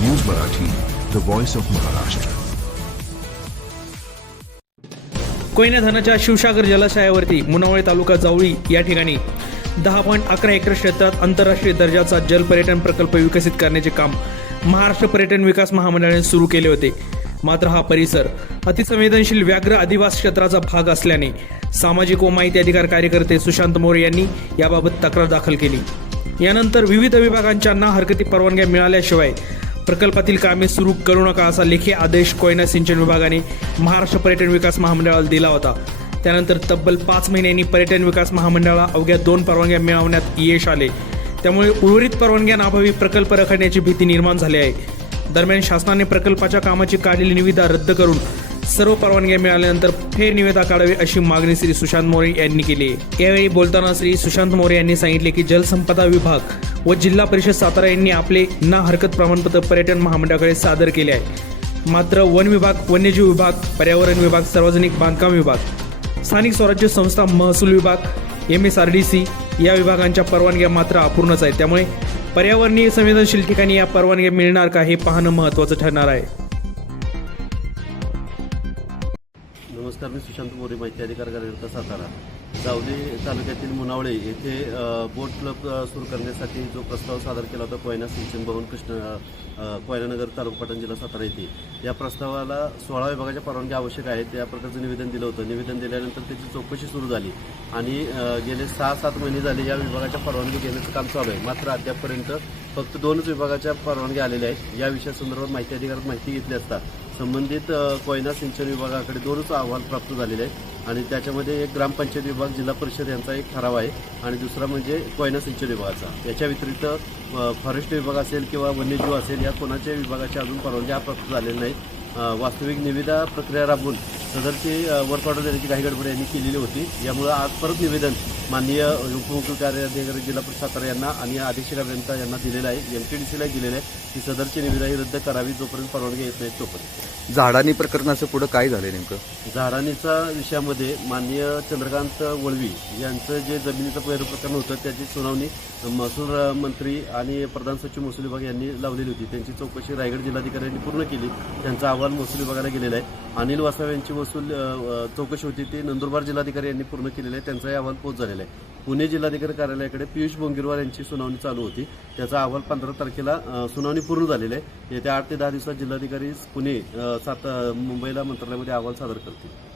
News Marathi the voice of Maharashtra Koyna धरणाच्या शिवसागर जलाशयावरती मुनावळे तालुका जावळी या ठिकाणी दहा पॉईंट अकरा एकर क्षेत्रात आंतरराष्ट्रीय दर्जाचा जल पर्यटन प्रकल्प विकसित करण्याचे काम महाराष्ट्र पर्यटन विकास महामंडळाने सुरू केले होते. मात्र हा परिसर अतिसंवेदनशील व्याघ्र आदिवास क्षेत्राचा भाग असल्याने सामाजिक व माहिती अधिकार कार्यकर्ते सुशांत मोरे यांनी याबाबत तक्रार दाखल केली. यानंतर विविध विभागांच्या ना हरकती परवानग्या मिळाल्याशिवाय प्रकल्पातील कामे सुरू करू नका असा लेखी आदेश कोयना सिंचन विभागाने महाराष्ट्र पर्यटन विकास महामंडळाला दिला होता. त्यानंतर तब्बल पाच महिन्यांनी पर्यटन विकास महामंडळाला अवघ्या दोन परवानग्या मिळवण्यात यश आले. त्यामुळे उर्वरित परवानग्यांअभावी प्रकल्प रखडण्याची भीती निर्माण झाली आहे. दरम्यान शासनाने प्रकल्पाच्या कामाची काढलेली निविदा रद्द करून सर्व परवानग्या मिळाल्यानंतर फेर निविदा काढावी अशी मागणी श्री सुशांत मोरे यांनी केली यावेळी बोलताना श्री सुशांत मोरे यांनी सांगितले की जलसंपदा विभाग व जिल्हा परिषद सातारा यांनी आपले ना हरकत प्रमाणपत्र पर्यटन महामंडळाकडे सादर केले आहे. मात्र वन विभाग वन्यजीव विभाग पर्यावरण विभाग सार्वजनिक बांधकाम विभाग स्थानिक स्वराज्य संस्था महसूल विभाग M S R D C या विभागांच्या परवानग्या मात्र अपूर्णच आहेत. त्यामुळे पर्यावरणीय संवेदनशील ठिकाणी या परवानग्या मिळणार का हे पाहणं महत्त्वाचं ठरणार आहे. नमस्कार मी सुशांत मोरे माहिती अधिकार कार्यकर्ता सातारा. जावली तालुक्यातील मुनावळे येथे बोट क्लब सुरू करण्यासाठी जो प्रस्ताव सादर केला होता कोयना सिंचन भवन कृष्ण कोयनानगर तालुका पाटण जिल्हा सातारा येथे. या प्रस्तावाला सोळा विभागाच्या परवानगी आवश्यक आहे त्या प्रकारचं निवेदन दिलं होतं. निवेदन दिल्यानंतर त्याची चौकशी सुरू झाली. आणि गेले सहा सात महिने झाले या विभागाच्या परवानगी घेण्याचं काम चालू आहे. मात्र अद्यापपर्यंत फक्त दोनच विभागाच्या परवानगी आलेल्या आहेत. या विषयासंदर्भात माहिती अधिकारात माहिती घेतली असता संबंधित कोयना सिंचन विभागाकडे दोनच अहवाल प्राप्त झालेले आहेत. आणि त्याच्यामध्ये एक ग्रामपंचायत विभाग जिल्हा परिषद यांचा एक ठराव आहे आणि दुसरा म्हणजे कोयना सिंचन विभागाचा. याच्या व्यतिरिक्त फॉरेस्ट विभाग असेल किंवा वन्यजीव असेल या कोणाच्या विभागाच्या अजून परवानग्या प्राप्त झालेल्या नाहीत. वास्तविक निविदा प्रक्रिया राबवून सदरची वर्क ऑर्डर देण्याची घाई गडबड यांनी केलेली होती. यामुळं आज परत निवेदन माननीय उपमुख्य कार्याधिकारी जिल्हा सातारा यांना आणि अधीक्षक अभियंता यांना दिलेलं आहे. एम टी डी सीला दिलेलं आहे. की सदरची निविदा ही रद्द करावी जोपर्यंत परवानगी येत नाहीत तोपर्यंत. झाडानी प्रकरणाचं पुढं काय झालंय नेमकं? झाडानीचा विषयामध्ये माननीय चंद्रकांत वळवी यांचं जे जमिनीचं पैरू प्रकरण होतं त्याची सुनावणी महसूल मंत्री आणि प्रधान सचिव महसूल विभाग यांनी लावलेली होती. त्यांची चौकशी रायगड जिल्हाधिकारी यांनी पूर्ण केली. त्यांचा अहवाल महसूल विभागाला गेलेला आहे. अनिल वासावे यांची महसूल चौकशी होती. ती नंदुरबार जिल्हाधिकारी यांनी पूर्ण केलेली आहे. त्यांचाही अहवाल पोच झालेला आहे. पुणे जिल्हाधिकारी कार्यालयाकडे पियुष बोंगिरवार यांची सुनावणी चालू होती. त्याचा अहवाल पंधरा तारखेला सुनावणी पूर्ण झालेली आहे. येत्या आठ ते दहा दिवसात जिल्हाधिकारी पुणे सात मुंबईला मंत्रालयामध्ये अहवाल सादर करतील.